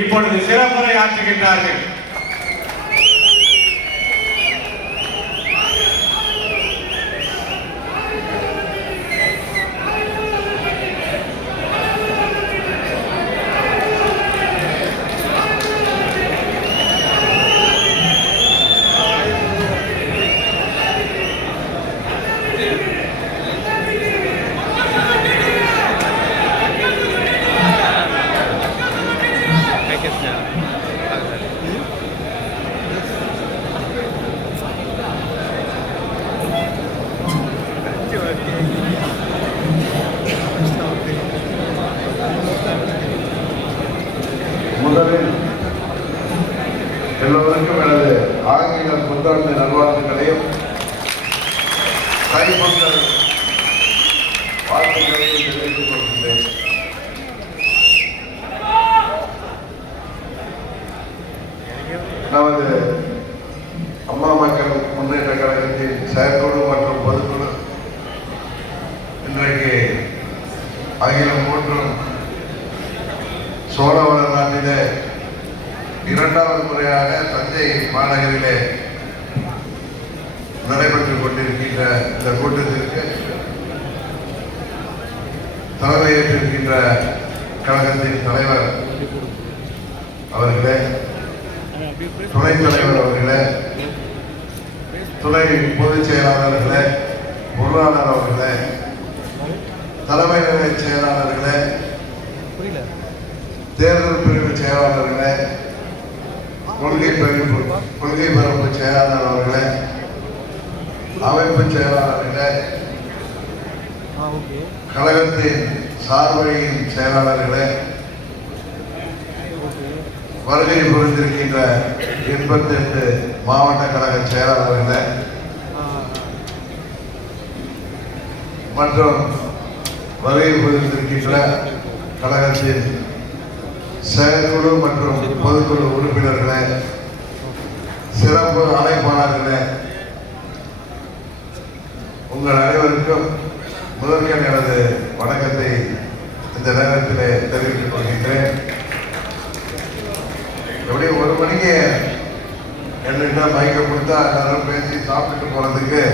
இப்பொழுது சிறப்புரை ஆற்றுகின்றார்கள். முதலில் எல்லோருக்கும் எனது ஆங்கில புத்தாண்டு நல்வாழ்த்துக்களையும் தைப்பொங்கல் வாழ்த்துக்களையும் தெரிவித்துக் கொள்கின்றேன். நமது அம்மா மக்கள் முன்னேற்ற கழகத்தின் செயற்குழு மற்றும் பொதுக்குழு இன்றைக்கு அகிலம் போற்றும் சோழவள நாட்டிலே இரண்டாவது முறையாக தஞ்சை மாநகரிலே நடைபெற்றுக் கொண்டிருக்கின்ற இந்த கூட்டத்திற்கு தலைமையேற்றிருக்கின்ற கழகத்தின் தலைவர் அவர்களே, துணைத் தலைவர் அவர்களே, துணை பொதுச் செயலாளர்களே, பொருளாளர் அவர்களே, தலைமை நிலைய செயலாளர்களே, தேர்தல் பிரிவு செயலாளர்களே, கொள்கை பரப்பு செயலாளர் அவர்களே, அமைப்பு செயலாளர்களே, கழகத்தின் சார்பணியின் செயலாளர்களே, வருகை புரிந்திருக்கின்ற 88 மாவட்ட கழக செயலாளர்களே மற்றும் வருகை புரிந்திருக்கின்ற கழகத்தின் செயற்குழு மற்றும் பொதுக்குழு உறுப்பினர்களே, சிறப்பு அழைப்பாளர்களே, உங்கள் அனைவருக்கும் முதற்கண் எனது வணக்கத்தை இந்த நேரத்திலே தெரிவித்துக் கொள்கின்றேன். எப்படி 1 மணிக்கு என்கிட்ட மைக்கை கொடுத்தா எல்லாரும் பேசி சாப்பிட்டுட்டு போறதுக்கு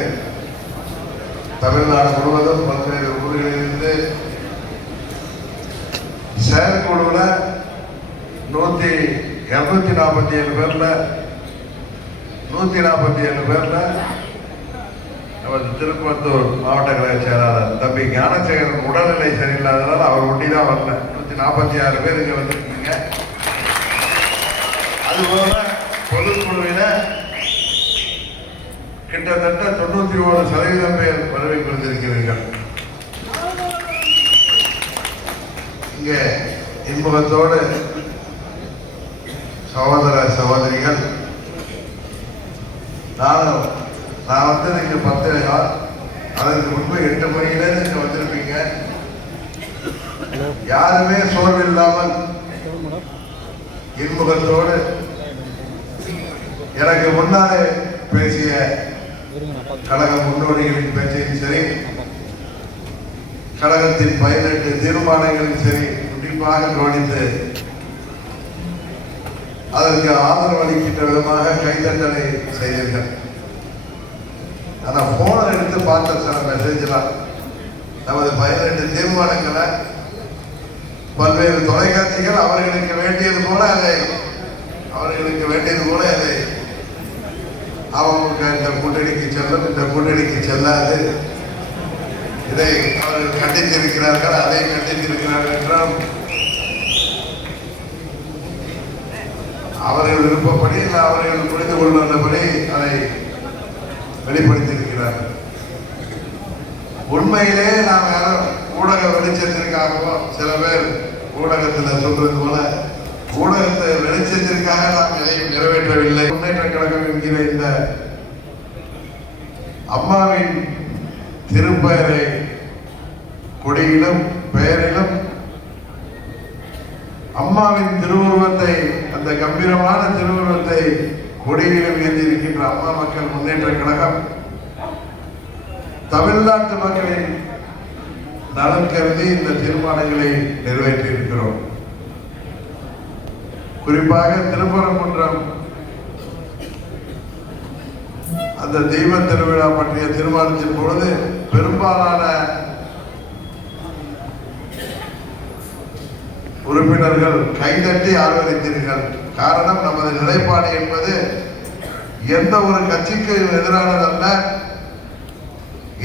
தமிழ்நாடு முழுவதும் பல்வேறு ஊர்களிலிருந்து செயற்குழுவில் 247 பேர்ல 147 பேர்ல நமது திருப்பத்தூர் மாவட்ட கழக செயலாளர் தம்பி ஞானசேகரன் உடல்நிலை சரியில்லாததால் அவர் ஒட்டி தான் வரல. 146 பேர் இங்க வந்திருக்கீங்க. அதுபோல பொதுக்குழுவில கிட்டத்தட்ட 91% பேர் வருகை புரிந்திருக்கிறீர்கள். இங்கே இன்முகத்தோடு சகோதர சகோதரிகள், நான் வந்து நீங்க 10 அதற்கு முன்பு 8 மணியில நீங்க வந்திருப்பீங்க. யாருமே சோர்வு இல்லாமல் இன்முகத்தோடு எனக்கு முன்னாலே பேசிய கழக முன்னோடிகளின் பேச்சையும் சரி, கழகத்தின் 18 தீர்மானங்களும் சரி குறிப்பாக கவனித்து அதற்கு ஆதரவு அளிக்கின்ற விதமாக கைத்தட்டலை செய்தீர்கள். ஆனால் போனை எடுத்து பார்த்த சில மெசேஜ்லாம் நமது 18 தீர்மானங்களை பல்வேறு தொலைக்காட்சிகள் அவர்களுக்கு வேண்டியது போல அதை அவங்க இந்த கூட்டணிக்கு செல்லும், இந்த கூட்டணிக்கு செல்லாது, இதை அவர்கள் கண்டித்திருக்கிறார்கள், அதை கண்டித்திருக்கிறார்கள் என்றால் அவர்கள் விருப்பப்படி இல்லை அவர்கள் புரிந்து கொள்வதபடி அதை வெளிப்படுத்தியிருக்கிறார்கள். உண்மையிலே நாம் யாரும் ஊடக வெளிச்சத்திற்காகவோ, சில பேர் ஊடகத்தில் சொல்றது போல ஊடகத்தை வெளிச்சத்திற்காக நாம் எதையும் நிறைவேற்றவில்லை. முன்னேற்ற கழகம் என்கிற இந்த அம்மாவின் திருப்பெயரை கொடியிலும் பெயரிலும் அம்மாவின் திருவுருவத்தை, அந்த கம்பீரமான திருவுருவத்தை கொடியிலும் ஏந்திருக்கின்ற அம்மா மக்கள் முன்னேற்ற கழகம் தமிழ்நாட்டு மக்களின் நலன் கருதி இந்த தீர்மானங்களை நிறைவேற்றி இருக்கிறோம். குறிப்பாக திருப்பரங்குன்றம் அந்த தெய்வ திருவிழா பற்றிய தீர்மானத்தின் பொழுது பெரும்பாலான உறுப்பினர்கள் கைதட்டி ஆதரித்தீர்கள். காரணம், நமது நிலைப்பாடு என்பது எந்த ஒரு கட்சிக்கு எதிரானதல்ல,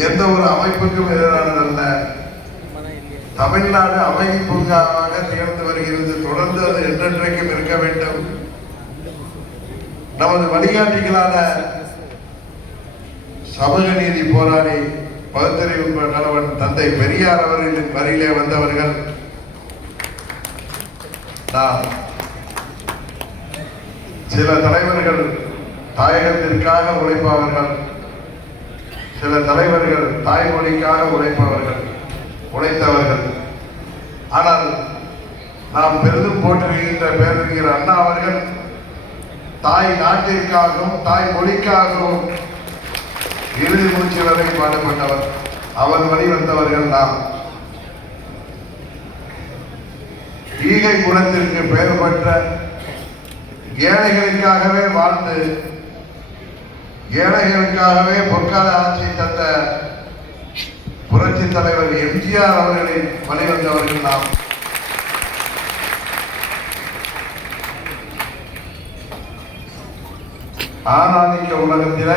எந்த ஒரு அமைப்புக்கும் எதிரானதல்ல. தமிழ்நாடு அமைதி பூங்காவாக திகழ்ந்து வருகிறது. தொடர்ந்து அது என்றென்றைக்கும் இருக்க வேண்டும். நமது வழிகாட்டிகளான சமூக நீதி போராளி பகுத்தறிவு கணவன் தந்தை பெரியார் அவர்களின் வரியிலே வந்தவர்கள் நாம். சில தலைவர்கள் தாயகத்திற்காக உழைப்பவர்கள், சில தலைவர்கள் தாய்மொழிக்காக உழைத்தவர்கள். ஆனால் நாம் பெரிதும் போற்றுகின்ற பேரறிஞர் அண்ணா அவர்கள் தாய் நாட்டிற்காகவும் தாய் மொழிக்காகவும் இறுதி மூச்சு வரை பாடுபட்டவர். அவர் வழி வந்தவர்கள் நாம். ஈகை குணத்திற்கு பெயர் பெற்ற ஏழைகளுக்காகவே வாழ்ந்து ஏழைகளுக்காகவே பொற்கால ஆட்சி தந்த புரட்சி தலைவர் எம்ஜிஆர் அவர்களின் வழிவந்தவர்கள் நாம். ஆணாதிக்க உலகத்தில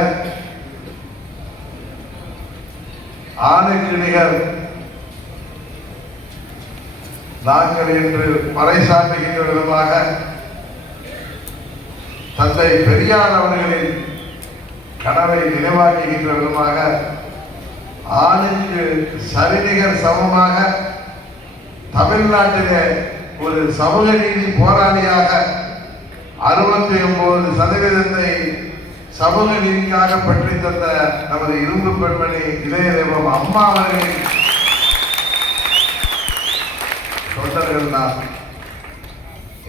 ஆணுக்கு நிகர் நாங்கள் என்று பறைசாற்றுகின்ற விதமாக தந்தை பெரியார் அவர்களின் கனவை நினைவாக்குகின்ற விதமாக ஆணுக்கு சரிநிகர் சமமாக தமிழ்நாட்டிலே ஒரு சமூக நீதி போராளியாக 69% சமூக நீதிக்காக பற்றி தந்த நமது இரும்பு பெண்மணி இளைய தெய்வம் அம்மா அவர்களின் தொண்டர்கள் தான்.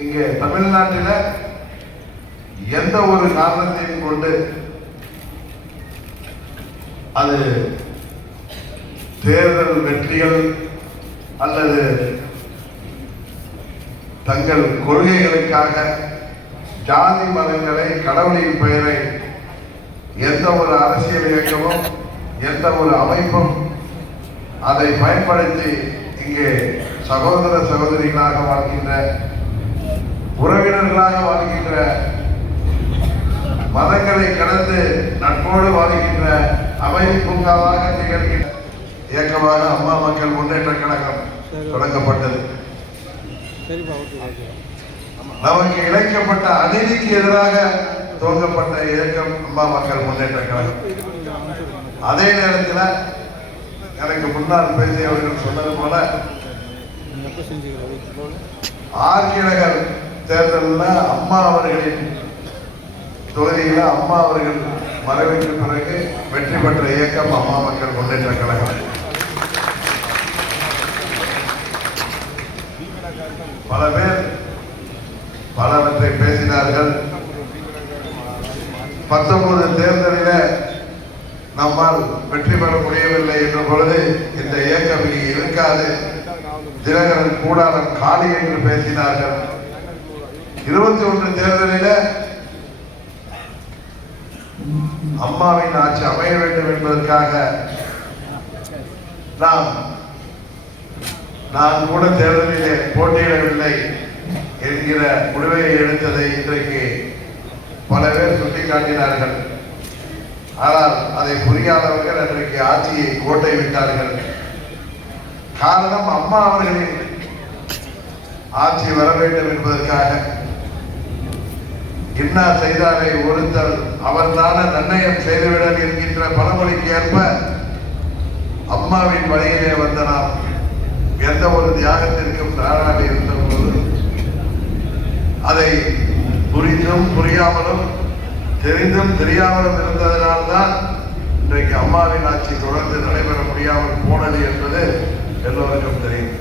இங்கே தமிழ்நாட்டில் எந்த ஒரு காரணத்தையும் கொண்டு அது தேர்தல் வெற்றிகள் அல்லது தங்கள் கொள்கைகளுக்காக ஜாதி மதங்களை கடவுளின் பெயரை எந்த ஒரு அரசியல் இயக்கமும் எந்த ஒரு அமைப்பும் அதை பயன்படுத்தி இங்கே சகோதர சகோதரிகளாக வாழ்கின்ற உறவினர்களாக வாழ்கின்ற மதங்களை கடந்து நட்போடு வாழ்கின்ற அமைதி பூங்காவாக திகழ்கின்ற இயக்கமாக அம்மா மக்கள் முன்னேற்ற கழகம் தொடங்கப்பட்டது. நமக்கு இழைக்கப்பட்ட அநீதிக்கு எதிராக துவங்கப்பட்ட இயக்கம் அம்மா மக்கள் முன்னேற்ற கழகம். அதே நேரத்தில் எனக்கு முன்னால் பேசியவர்கள் சொன்னது போல ஆர்கே நகர் தேர்தலில் அம்மா அவர்களின் தொகுதியில் அம்மா அவர்கள் மறைவுக்கு பிறகு வெற்றி பெற்ற இயக்கம் அம்மா மக்கள் முன்னேற்ற கழகம். பல பேர் பலவற்றை பேசினார்கள். 19 தேர்தலில் நம்மால் வெற்றி பெற முடியவில்லை என்ற பொழுது இந்த இயக்கம் இனி இருக்காது, தினகரன் கூடாரம் காலி என்று பேசினார்கள். 21 தேர்தலில் அம்மாவின் ஆட்சி அமைய வேண்டும் என்பதற்காக நான் கூட தேர்தலிலே போட்டியிடவில்லை என்கிற முடிவை எடுத்ததை இன்றைக்கு பல பேர் சுட்டிக்காட்டினார்கள். ஆனால் அதை புரியாதவர்கள் அன்றைக்கு ஆட்சியை கோட்டை விட்டார்கள். காரணம், அம்மா அவர்களின் ஆட்சி வர வேண்டும் என்பதற்காக இன்னா செய்தாரை ஒருத்தல் அவர்தான நன்னயம் செய்துவிடல் என்கின்ற பழமொழிக்கு ஏற்ப அம்மாவின் வழியிலே வந்த நாம் எந்த ஒரு தியாகத்திற்கும் தயாராக இருந்த போது அதை புரிந்தும் புரியாமலும் தெரிந்தும் தெரியாமலும் இருந்ததனால்தான் இன்றைக்கு அம்மாவின் ஆட்சி தொடர்ந்து நடைபெற முடியாமல் போனது என்பது எல்லோருக்கும் தெரியும்.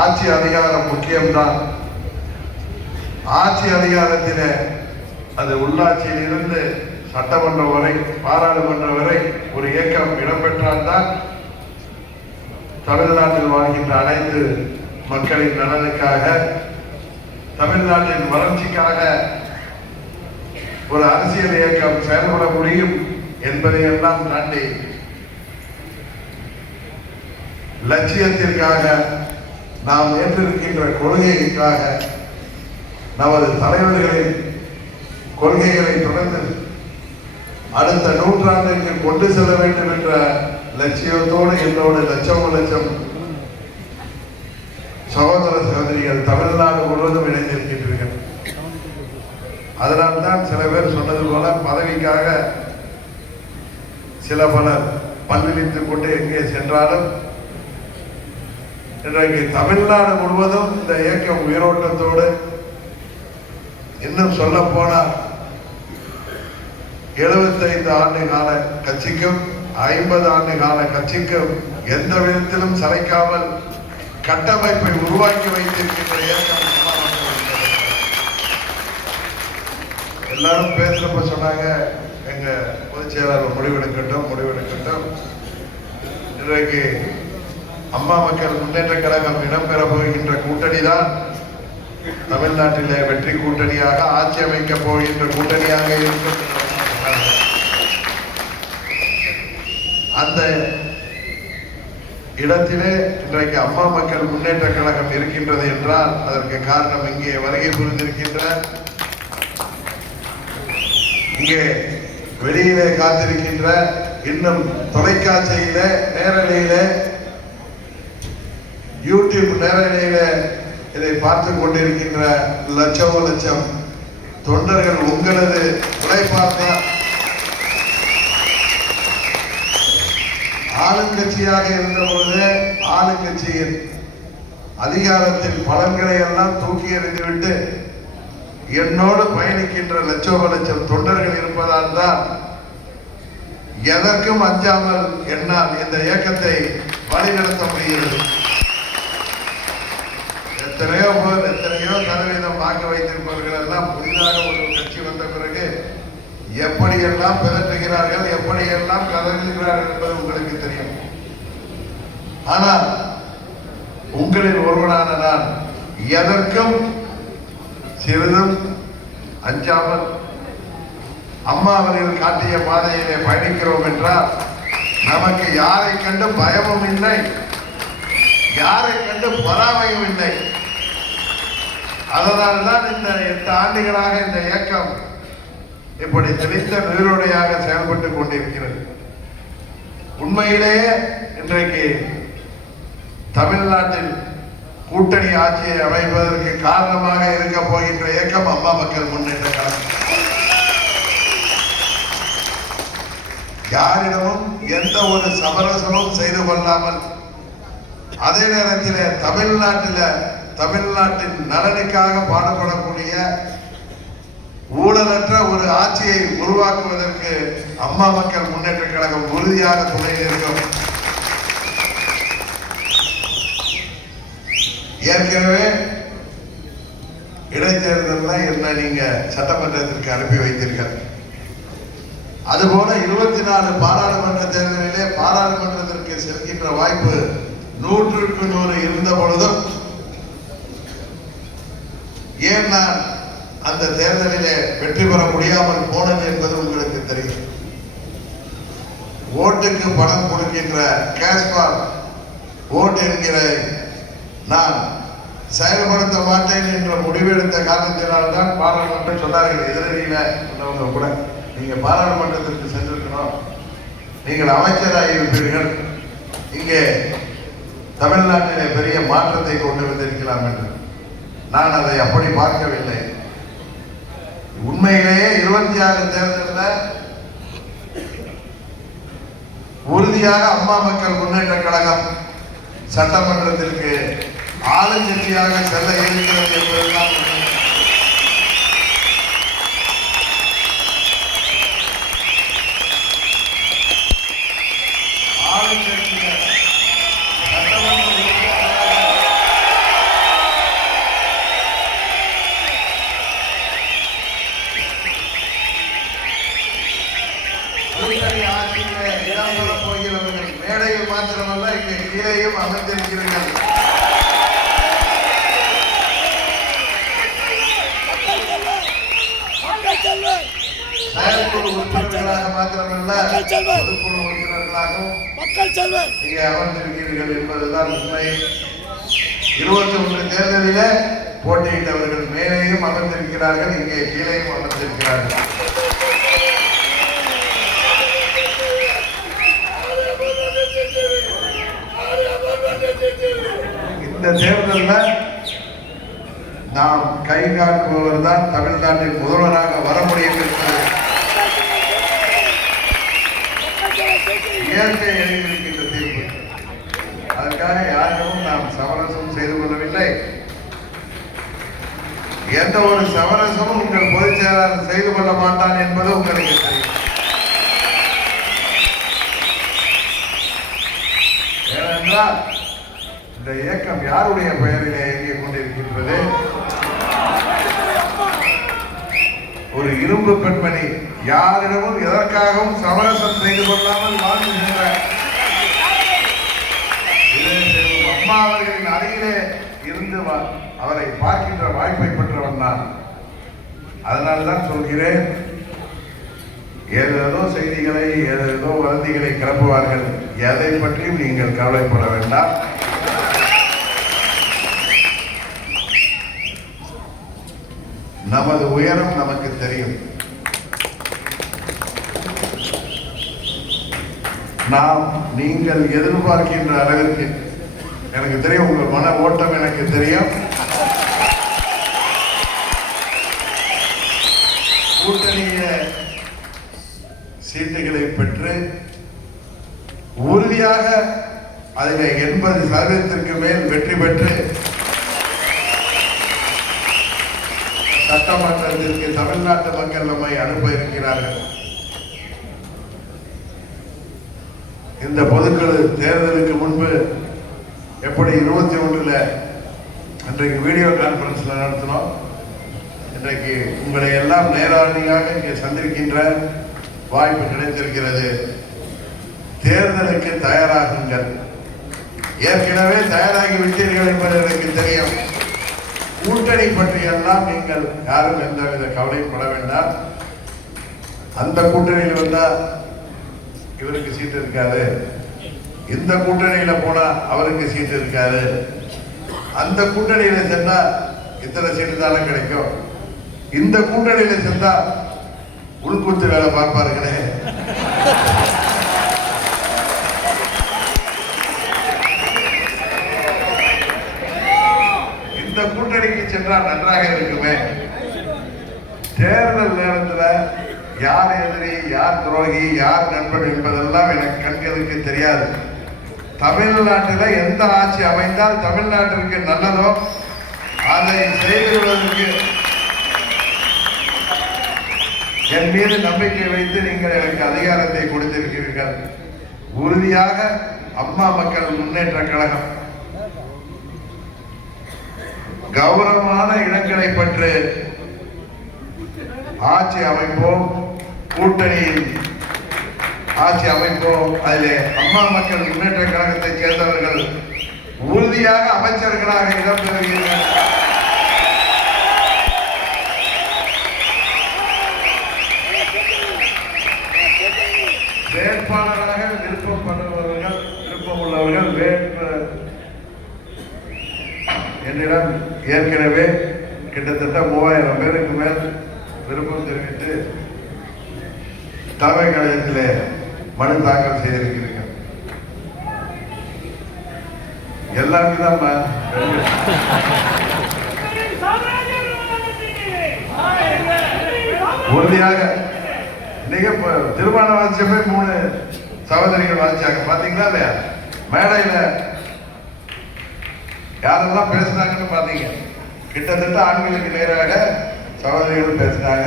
ஆட்சி அதிகாரம் முக்கியம்தான். ஆட்சி அதிகாரத்திலே அது உள்ளாட்சியில் இருந்து சட்டமன்றம் வரை பாராளுமன்றம் வரை ஒரு இயக்கம் இடம்பெற்றால்தான் தமிழ்நாட்டில் வாழ்கின்ற அனைத்து மக்களின் நலனுக்காக தமிழ்நாட்டின் வளர்ச்சிக்காக ஒரு அரசியல் இயக்கம் செயல்பட முடியும் என்பதை எல்லாம் தாண்டி லட்சியத்திற்காக நாம் ஏற்றிருக்கின்ற கொள்கைக்காக நமது தலைவர்களின் கொள்கைகளை தொடர்ந்து அடுத்த நூற்றாண்டிற்கு கொண்டு செல்ல வேண்டும் என்ற லட்சியத்தோடு என்னோடு லட்சம் சகோதர சகோதரிகள் தமிழ்நாடு முழுவதும் இணைந்திருக்கின்றீர்கள். அதனால்தான் சில பேர் சொன்னது போல பதவிக்காக சில பலர் பல்விழித்துக் கொண்டு எங்கே சென்றாலும் இன்றைக்கு தமிழ்நாடு முழுவதும் இந்த இயக்கம் உயிரோட்டத்தோடு, இன்னும் சொல்ல போனால் 75 ஆண்டு கால கட்சிக்கும் 50 ஆண்டு கால கட்சிக்கும் எந்த விதத்திலும் சளைக்காமல் கட்டமைப்பை உருவாக்கி வைத்திருக்கின்ற இயக்கம். எல்லாரும் பேசுறப்ப சொன்னாங்க, எங்க பொதுச் செயலாளர் முடிவெடுக்கட்டும். இன்றைக்கு அம்மா மக்கள் முன்னேற்ற கழகம் இடம்பெற போகின்ற கூட்டணி தான் தமிழ்நாட்டிலே வெற்றி கூட்டணியாக, ஆட்சி அமைக்க போகின்ற கூட்டணியாக இருக்கும். அந்த இடத்திலே இன்றைக்கு அம்மா மக்கள் முன்னேற்ற கழகம் இருக்கின்றது என்றால் அதற்கு காரணம் இங்கே வருகை புரிந்திருக்கின்ற, இங்கே வெளியிலே காத்திருக்கின்ற, இன்னும் தொலைக்காட்சியில நேரலையில யூடியூப் நேரலையில இதை பார்த்து கொண்டிருக்கின்ற லட்சம் தொண்டர்கள் உங்களது உழைப்பால்தான் ஆளுங்கட்சியாக இருந்த பொழுது ஆளுங்கட்சியின் அதிகாரத்தின் பலன்களை எல்லாம் தூக்கி எறிந்துவிட்டு என்னோடு பயணிக்கின்ற லட்சம் தொண்டர்கள் இருப்பதால் தான் எதற்கும் அஞ்சாமல் என்னால் இந்த இயக்கத்தை வழிநடத்த முடிகிறது. எத்தனையோ சதவீதம் வாங்க வைத்திருப்பவர்கள் எல்லாம் புதிதாக ஒரு கட்சி வந்த பிறகு எப்படியெல்லாம் பிதற்றுகிறார்கள், எப்படியெல்லாம் கதறுகிறார்கள் என்பது உங்களுக்கு தெரியும். ஆனால் உங்களில் ஒருவனான நான் எதற்கும் சிறிதும் அஞ்சாமல் அம்மா அவர்கள் காட்டிய பாதையிலே பயணிக்கிறோம் என்றால் நமக்கு யாரை கண்டு பயமும் இல்லை, யாரை கண்டு பொறாமையும் இல்லை. அதனால்தான் இந்த 8 ஆண்டுகளாக இந்த இயக்கம் இப்படி தெளிந்த நீரோடையாக செயல்பட்டுக் கொண்டிருக்கிறது. உண்மையிலேயே இன்றைக்கு தமிழ்நாட்டில் கூட்டணி ஆட்சியை அமைப்பதற்கு காரணமாக இருக்க போகின்ற இயக்கம் அம்மா மக்கள் முன்னேற்ற கழகம். யாரிடமும் எந்த ஒரு சமரசமும் செய்து கொள்ளாமல், அதே நேரத்தில் தமிழ்நாட்டின் நலனுக்காக பாடுபடக்கூடிய ஊழலற்ற ஒரு ஆட்சியை உருவாக்குவதற்கு அம்மா மக்கள் முன்னேற்ற கழகம் உறுதியாக துணையில் இருக்கும். ஏற்கனவே இடைத்தேர்தலில் என்ன நீங்க சட்டமன்றத்திற்கு அனுப்பி வைத்தீர்கள். அதுபோல 24 பாராளுமன்ற தேர்தலிலே பாராளுமன்றத்திற்கு செல்கின்ற வாய்ப்பு 100க்கு 100 இருந்த பொழுதும் ஏன் நான் அந்த தேர்தலிலே வெற்றி பெற முடியாமல் போனது என்பது உங்களுக்கு தெரியும். ஓட்டுக்கு பணம் கொடுக்கின்ற கேஷ்பார் ஓட்டு என்கிற நான் செயல்படுத்த மாட்டேன் என்ற முடிவெடுத்த காரணத்தினால்தான் பாராளுமன்றம் சொன்னார்கள். எதிரணியில உள்ளவங்க கூட நீங்க பாராளுமன்றத்திற்கு சென்றிருக்கணும், நீங்கள் அமைச்சராக இருப்பீர்கள், இங்கே தமிழ்நாட்டிலே பெரிய மாற்றத்தை கொண்டு வந்திருக்கலாம் என்று. நான் அதை அப்படி பார்க்கவில்லை. உண்மையிலேயே 26 தேர்தலில் உறுதியாக அம்மா மக்கள் முன்னேற்ற கழகம் சட்டமன்றத்திற்கு ஆளுங்கட்சியாக செல்ல இருக்கிறது என்பதுதான். மேடையில் மாத்திரமல்ல, இங்கே கீழேயும் அமைந்திருக்கிறீர்கள். செயற்குழு உறுப்பினர்களாக மாத்திரமல்ல பொதுக்குழு உறுப்பினர்களாகவும் இங்கே அமர்ந்திருக்கிறீர்கள் என்பதுதான் உண்மை. 21 தேர்தலிலே போட்டியிட்டவர்கள் மேலேயும் அமர்ந்திருக்கிறார்கள், இங்கே கீழேயும் அமர்ந்திருக்கிறார்கள். இந்த தேர்தலில் நாம் கை காட்டுபவர் தான் தமிழ்நாட்டின் முதல்வராக வர முடியும் என்பது இயற்கை எழுதியிருக்கின்ற தீர்ப்பு. அதற்காக யாரிடமும் நாம் சமரசம் செய்து கொள்ளவில்லை. எந்த ஒரு சமரசமும் உங்கள் பொதுச் செயலாளர் செய்து கொள்ள மாட்டான் என்பது உங்களுக்கு தெரியும். ஏனென்றால் இந்த இயக்கம் யாருடைய பெயரிலே இயங்கிக் கொண்டிருக்கின்றது? ஒரு இரும்பு பெண்மணி யாரிடமும் எதற்காகவும் சமரசம் செய்து கொள்ளாமல் வாழ்ந்துகின்ற அம்மா அவர்களின் அருகிலே இருந்து அவரை பார்க்கின்ற வாய்ப்பை பெற்றவன் நான். அதனால்தான் சொல்கிறேன், ஏதேதோ செய்திகளை ஏதேதோ வதந்திகளை கிளப்புவார்கள். எதை பற்றியும் நீங்கள் கவலைப்பட வேண்டாம். நமது உயரம் நமக்கு தெரியும். நாம் நீங்கள் எதிர்பார்க்கின்ற அளவிற்கு எனக்கு தெரியும். உங்கள் மன ஓட்டம் எனக்கு தெரியும். கூட்டணிய சீட்டுகளை பெற்று உறுதியாக அதில் 80% மேல் வெற்றி பெற்று சட்டமன்றத்திற்கு தமிழ்நாட்டு மக்கள் நம்மை அனுப்ப இருக்கிறார்கள். இந்த பொதுக்குழு தேர்தலுக்கு முன்பு எப்படி 21 அன்றைக்கு வீடியோ கான்பரன்ஸ்ல நடத்தினோம். இன்றைக்கு உங்களை எல்லாம் நேரடியாக இங்கே சந்திக்கின்ற வாய்ப்பு கிடைத்திருக்கிறது. தேர்தலுக்கு தயாராகுங்கள். ஏற்கனவே தயாராகி விட்டீர்கள் என்பது எனக்கு தெரியும். கூட்டணி பற்றியெல்லாம் நீங்கள் யாரும் எந்தவித கவலைப்பட வேண்டாம். அந்த கூட்டணியில் வந்தா இவருக்கு சீட்டு இருக்காது, இந்த கூட்டணியில போனா அவருக்கு சீட்டு இருக்காது, அந்த கூட்டணியில சென்றா இத்தனை சீட்டு தானே கிடைக்கும், இந்த கூட்டணியில சென்றா உள்கூத்து வேலை பார்ப்பார்களே. இந்த கூட்டணிக்கு சென்றால் நன்றாக இருக்குமே. தேர்தல் நேரத்தில் யார் எதிரி, யார் துரோகி, யார் நண்பன் என்பதெல்லாம் எனக்கு கண்களுக்கு தெரியாது. தமிழ்நாட்டில் எந்த ஆட்சி அமைந்தால் தமிழ்நாட்டிற்கு நல்லதோ அதை செய்துவிடுவதற்கு என் மீது நம்பிக்கை வைத்து நீங்கள் எனக்கு அதிகாரத்தை கொடுத்திருக்கிறீர்கள். உறுதியாக அம்மா மக்கள் முன்னேற்ற கழகம் கௌரவமான இடங்களை பெற்று ஆட்சி அமைப்போம், கூட்டணியில் ஆட்சி அமைப்போம். அதிலே அம்மா மக்கள் முன்னேற்ற கழகத்தை சேர்ந்தவர்கள் உறுதியாக அமைச்சர்களாக இடம்பெறுகிறார்கள். வேட்பாளராக விருப்பப்படுபவர்கள், விருப்பமுள்ளவர்கள் என்னிடம் ஏற்கனவே கிட்டத்தட்ட 3000 பேருக்கு மேல் விருப்பம் தெரிவித்து தலைமை கழகத்திலே மனு தாக்கல் செய்திருக்கிறீர்கள். எல்லாருமே தான் உறுதியாக இன்னைக்கு திருமண வாசிச்சப்பே 3 சகோதரிகள் வாசிச்சாங்க. பாத்தீங்களா இல்லையா? மேடையில யாரெல்லாம் பேசினாங்கன்னு பாத்தீங்க. கிட்டத்தட்ட ஆண்களுக்கு நேராக சகோதரிகள் பேசினாங்க.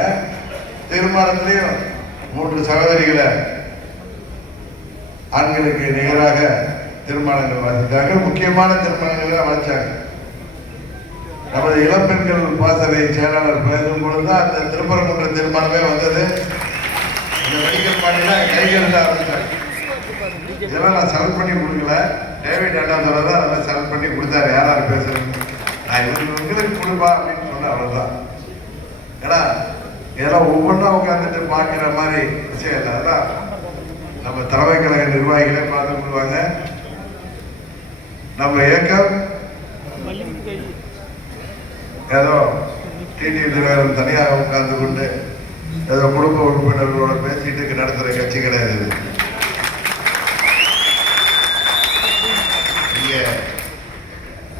தீர்மானத்திலையும் 3 சகோதரிகளை ஆண்களுக்கு நிகராக தீர்மானங்கள் வாசித்தாங்க. முக்கியமான தீர்மானங்களை வாசிச்சாங்க. நமது இளம்பெண்கள் பாசறை செயலாளர் பேசும் பொழுதுதான் அந்த திருப்பரங்குன்ற தீர்மானமே வந்தது. இந்த மெடிக்கல் பாணியில கைகள் ஆரம்பிச்சாங்க. இதெல்லாம் நான் செலக்ட் பண்ணி கொடுக்கல, டேவிட் அண்ணாந்தோட தான் நல்லா செலக்ட் பண்ணி கொடுத்தாரு. யாராரு பேசுறது, நான் இவங்களுக்கு கொடுப்பா அப்படின்னு சொன்ன அவ்வளவுதான். ஏன்னா இதெல்லாம் ஒவ்வொன்றா உட்காந்துட்டு பார்க்குற மாதிரி விஷயம் இல்லை. அதான் நம்ம தலைமை கழக நிர்வாகிகளே பார்த்து கொள்வாங்க. நம்ம இயக்கம் ஏதோ டிடி தலைவர் தனியாக உட்கார்ந்து கொண்டு ஏதோ குடும்ப உறுப்பினர்களோட பேசிட்டு நடத்துகிற கட்சி கிடையாது.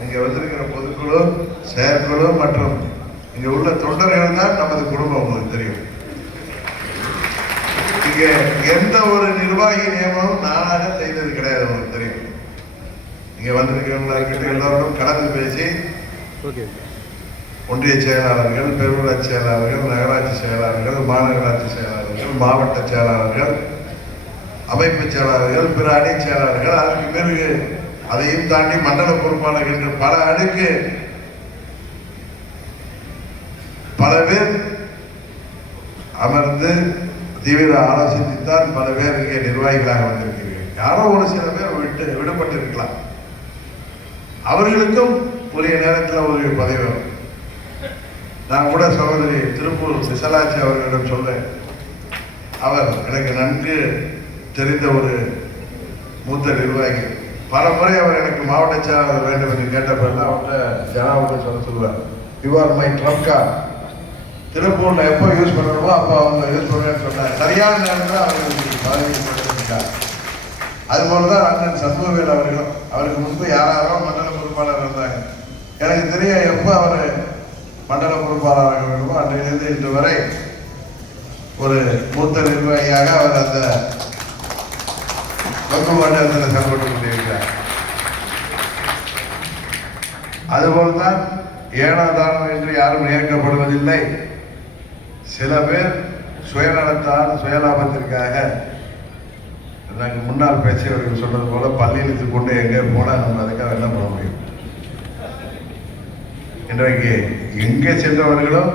இங்க வந்திருக்கிற பொதுக்குழு, செயற்குழு மற்றும் இங்க உள்ள தொண்டர்கள் தான் நமது குடும்பம். உங்களுக்கு தெரியும், இங்க எந்த ஒரு நிர்வாகி நியமனமும் நானாக செய்தது கிடையாது. உங்களுக்கு தெரியும், இங்க வந்திருக்கிறவங்க எல்லாரும் கலந்து பேசி ஒன்றிய செயலாளர்கள், பெருநகராட்சி செயலாளர்கள், நகராட்சி செயலாளர்கள், மாநகராட்சி செயலாளர்கள், மாவட்ட செயலாளர்கள், அமைப்பு செயலாளர்கள், பிற அணி செயலாளர்கள், அதற்கு பிறகு அதையும் தாண்டி மண்டல பொறுப்பாளர்கள் என்று பல அடுக்கு பல பேர் அமர்ந்து தீவிர ஆலோசித்துத்தான் பல பேர் இங்கே நிர்வாகிகளாக வந்திருக்கிறீர்கள். யாரோ ஒரு சில பேர் விடுபட்டிருக்கலாம். அவர்களுக்கும் உரிய நேரத்தில் ஒரு பதவி வரும். நான் கூட சகோதரி திருப்பூர் விசலாட்சி அவர்களிடம் சொல்றேன். அவர் எனக்கு நன்கு தெரிந்த ஒரு மூத்த நிர்வாகி. பல முறை அவர் எனக்கு மாவட்ட செயலாளர் வேண்டும் என்று கேட்டப்பெல்லாம் அவர்கிட்ட ஜனாவுக்கு சொல்லுவார், you are my Trump card. திருப்பூர்ல எப்போ யூஸ் பண்ணணுமோ அப்போ அவங்க யூஸ் பண்ணுவேன்னு சொன்னார். சரியான நேரத்தில் அவர்களுக்கு பதவி கொடுத்திருக்கார். அதுபோலதான் அண்ணன் சண்முகவேல் அவர்களும், அவருக்கு முன்பு யாராரோ மண்டல பொறுப்பாளர் இருந்தாங்க. எனக்கு தெரிய எப்போ அவர் மண்டல பொறுப்பாளராக வேண்டுமோ அன்றையிலிருந்து இன்று வரை ஒரு மூத்த நிர்வாகியாக அவர் அந்த பங்கு மண்டலத்தில் செயல்பட்டு கொண்டிருக்கிறார். அதுபோல்தான் ஏனாதானம் என்று யாரும் நியமிக்கப்படுவதில்லை. சில பேர் சுயநலத்தால் சுயலாபத்திற்காக நாங்கள் முன்னால் பேசியவர்கள் சொன்னது போல பள்ளியிலிருந்து கொண்டு எங்கே போனால் நம்ம அதுக்காக என்ன பண்ண முடியும்? இன்றைக்கு எங்கே சென்றவர்களும்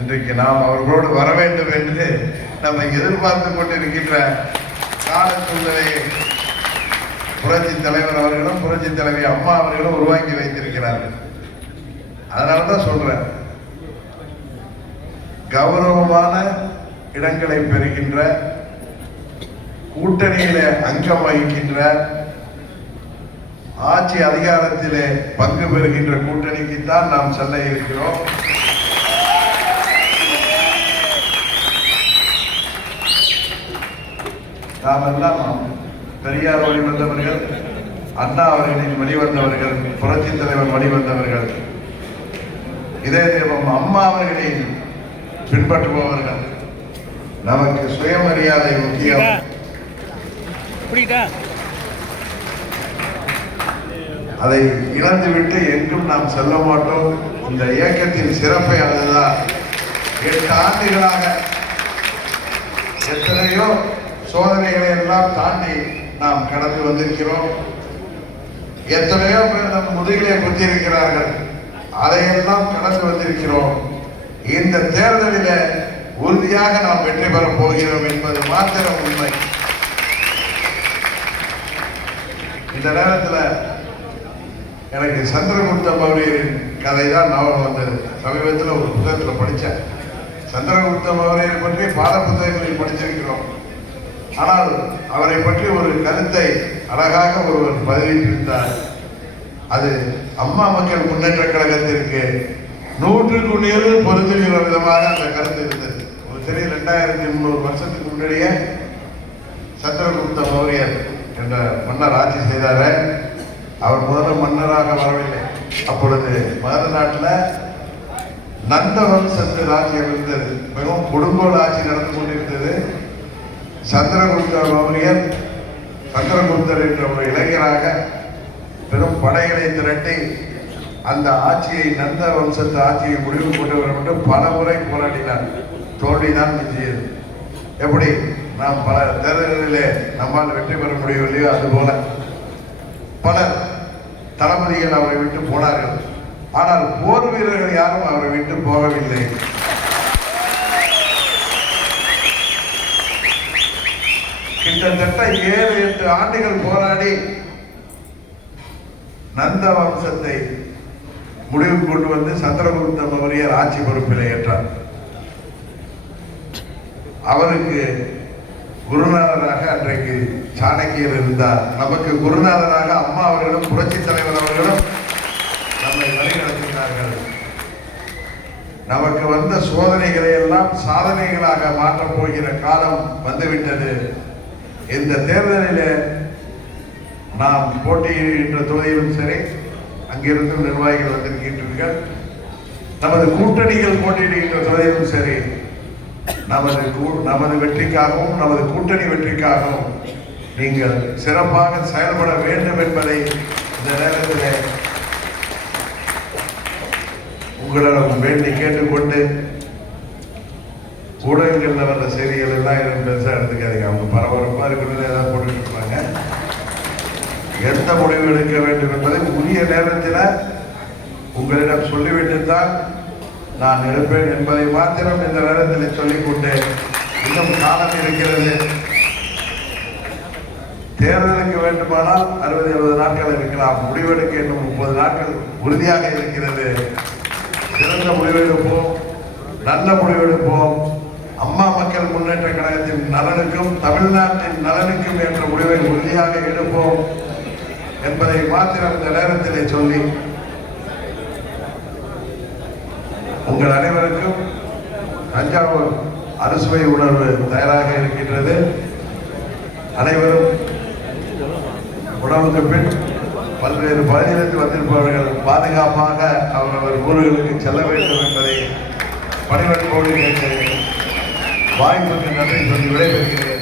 இன்றைக்கு நாம் அவர்களோடு வர வேண்டும் என்று நம்ம எதிர்பார்த்து கொண்டிருக்கின்ற கால சூழ்நிலையை புரட்சி தலைவர் அவர்களும் புரட்சி தலைவி அம்மா அவர்களும் உருவாக்கி வைத்திருக்கிறார்கள். அதனாலதான் சொல்றேன், கௌரவமான இடங்களை பெறுகின்ற, கூட்டணியில அங்கம் வகிக்கின்ற, ஆட்சி அதிகாரத்திலே பங்கு பெறுகின்ற கூட்டணிக்கு தான் நாம் செல்ல இருக்கிறோம். நாம் எல்லாம் பெரியார் வழிவந்தவர்கள், அண்ணா அவர்களின் வெளிவந்தவர்கள், புரட்சி தலைவர் வழிவந்தவர்கள், இதே தெய்வம் அம்மா அவர்களின் பின்பற்றுபவர்கள். நமக்கு சுயமரியாதை முக்கியம். அதை இழந்துவிட்டு எங்கும் நாம் செல்ல மாட்டோம். இந்த இயக்கத்தின் சிறப்பை அதுதான். 8 ஆண்டுகளாக எத்தனையோ சோதனைகளை எல்லாம் தாண்டி நாம் கடந்து வந்திருக்கிறோம். எத்தனையோ பேர் நம் முதுகிலே குத்திருக்கிறார்கள், அதையெல்லாம் கடந்து வந்திருக்கிறோம். இந்த தேர்தலில் உறுதியாக நாம் வெற்றி பெறப் போகிறோம் என்பது மாத்திரம் உண்மை. இந்த நேரத்தில் எனக்கு சந்திரகுப்த மௌரியரின் கதை தான் ஞாபகம் வந்தது. சமீபத்தில் ஒரு புத்தகத்தில் படித்தேன். சந்திரகுப்த மௌரியரை பற்றி பாட புத்தகங்களில் படிச்சிருக்கிறோம். ஆனால் அவரை பற்றி ஒரு கருத்தை அழகாக ஒருவர் பதிவிட்டிருந்தார். அது அம்மா மக்கள் முன்னேற்ற கழகத்திற்கு 100க்கு 100 பொருந்துகிற விதமாக அந்த கருத்து இருந்தது. ஒரு சரி 2300 வருஷத்துக்கு முன்னாடியே சந்திரகுப்த மௌரியர் என்ற மன்னர் ஆட்சி செய்தார். அவர் முதல்ல மன்னராக வரவில்லை. அப்பொழுது மகத நாட்டில் நந்த வம்சத்து ராஜ்யம் இருந்தது. மிகவும் கொடுங்கோல் ஆட்சி நடந்து கொண்டிருந்தது. சந்திரகுப்த மௌரியர், சந்திரகுப்தர் என்ற ஒரு இளைஞராக பெரும் படைகளை திரட்டி அந்த ஆட்சியை, நந்த வம்சத்து ஆட்சியை முடிவு கொண்டு வர வேண்டும் பல முறை போராடினார். தோல்விதான் மிஞ்சியது. எப்படி நாம் பல தேர்தல்களிலே நம்மால் வெற்றி பெற முடியவில்லையோ அதுபோல பலர் தளபதிகள் அவரை விட்டு போனார்கள். ஆனால் போர் வீரர்கள் யாரும் அவரை விட்டு போகவில்லை. கிட்டத்தட்ட 7-8 ஆண்டுகள் போராடி நந்த வம்சத்தை முடிவு கொண்டு வந்து சந்திரகுப்த மௌரியர் ஆட்சி பொறுப்பில் ஏற்றார். அவருக்கு குருநாதராக அன்றைக்கு சாணக்கியர் இருந்தார். நமக்கு குருநாதராக அம்மா அவர்களும் புரட்சி தலைவர் அவர்களும் நம்மை வழிநடத்தினார்கள். நமக்கு வந்த சோதனைகளை எல்லாம் சாதனைகளாக மாற்றப் போகிற காலம் வந்துவிட்டது. இந்த தேர்தலிலே நாம் போட்டியிடுகின்ற தொகுதியிலும் சரி, அங்கிருந்தும் நிர்வாகிகள் வந்திருக்கின்றீர்கள், நமது கூட்டணிகள் போட்டியிடுகின்ற தொகுதியிலும் சரி, நமது வெற்றிக்காகவும் நமது கூட்டணி வெற்றிக்காகவும் நீங்கள் சிறப்பாக செயல்பட வேண்டும் என்பதை இந்த நேரத்தில் உங்களிடம் வேண்டி கேட்டுக்கொண்டு, ஊடகங்களில் வந்த செய்திகள் எல்லாம் எதுவும் பெருசாக எடுத்துக்காதீங்க. அவங்க பரபரப்பாக இருக்கிறது ஏதாவது போட்டுட்டு இருப்பாங்க. எந்த முடிவு எடுக்க வேண்டும் என்பதை உரிய நேரத்தில் உங்களிடம் சொல்லிவிட்டுத்தான் நான் எடுப்பேன் என்பதை மாத்திரம் இந்த நேரத்தில் சொல்லிக்கொண்டு, இன்னும் காலம் இருக்கிறது. தேர்தலுக்கு வேண்டுமானால் 60-70 நாட்கள் இருக்கலாம். முடிவெடுக்க இன்னும் 30 நாட்கள் உறுதியாக இருக்கிறது. சிறந்த முடிவெடுப்போம், நல்ல முடிவெடுப்போம். அம்மா மக்கள் முன்னேற்ற கழகத்தின் நலனுக்கும் தமிழ்நாட்டின் நலனுக்கும் என்ற முடிவை உறுதியாக எடுப்போம் என்பதை மாத்திரம் இந்த நேரத்திலே சொல்லி, உங்கள் அனைவருக்கும் தஞ்சாவூர் அறுசுவை உணர்வு தயாராக இருக்கின்றது. அனைவரும் உணவுக்கு பின் பல்வேறு பகுதியிலிருந்து வந்திருப்பவர்கள் பாதுகாப்பாக அவரவர் ஊர்களுக்கு செல்ல வேண்டும் என்பதை பணிவன்போடு கேட்டு வாய்ப்புக்கு நன்றி சொல்லி விடைபெறுகிறேன்.